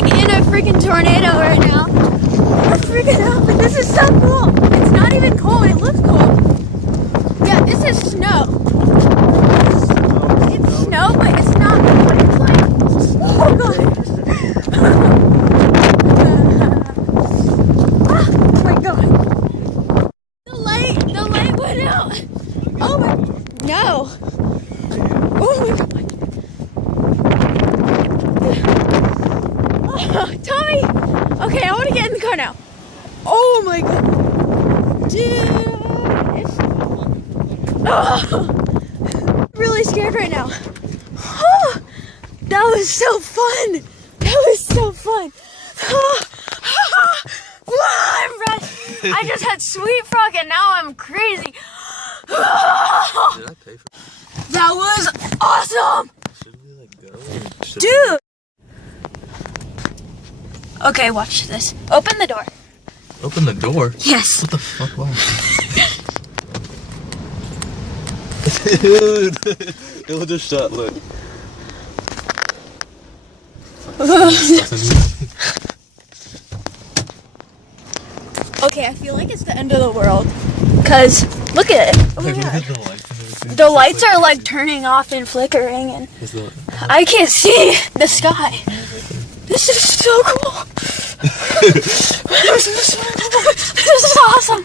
like in a freaking tornado right now. I'm freaking out, but this is so cool. It's not even cold, it looks cold. Yeah, this is snow. It's snow, but it's not cold. It's like, oh god. Oh my god. The light went out. Oh my, no. Oh my god. Oh, Tommy! Okay, I want to get in the car now. Oh my god. Dude. I'm really scared right now. Oh, that was so fun. That was so fun. I'm ready. I just had Sweet Frog and now I'm crazy. Did I pay for That was awesome. Should we like go? Dude. Okay, watch this. Open the door. Open the door? Yes. What the fuck was Dude, it was just shot, look. Okay, I feel like it's the end of the world. Cause look at it. Oh my god. The lights. The lights are like turning off and flickering and I can't see the sky. This is so cool. This is awesome.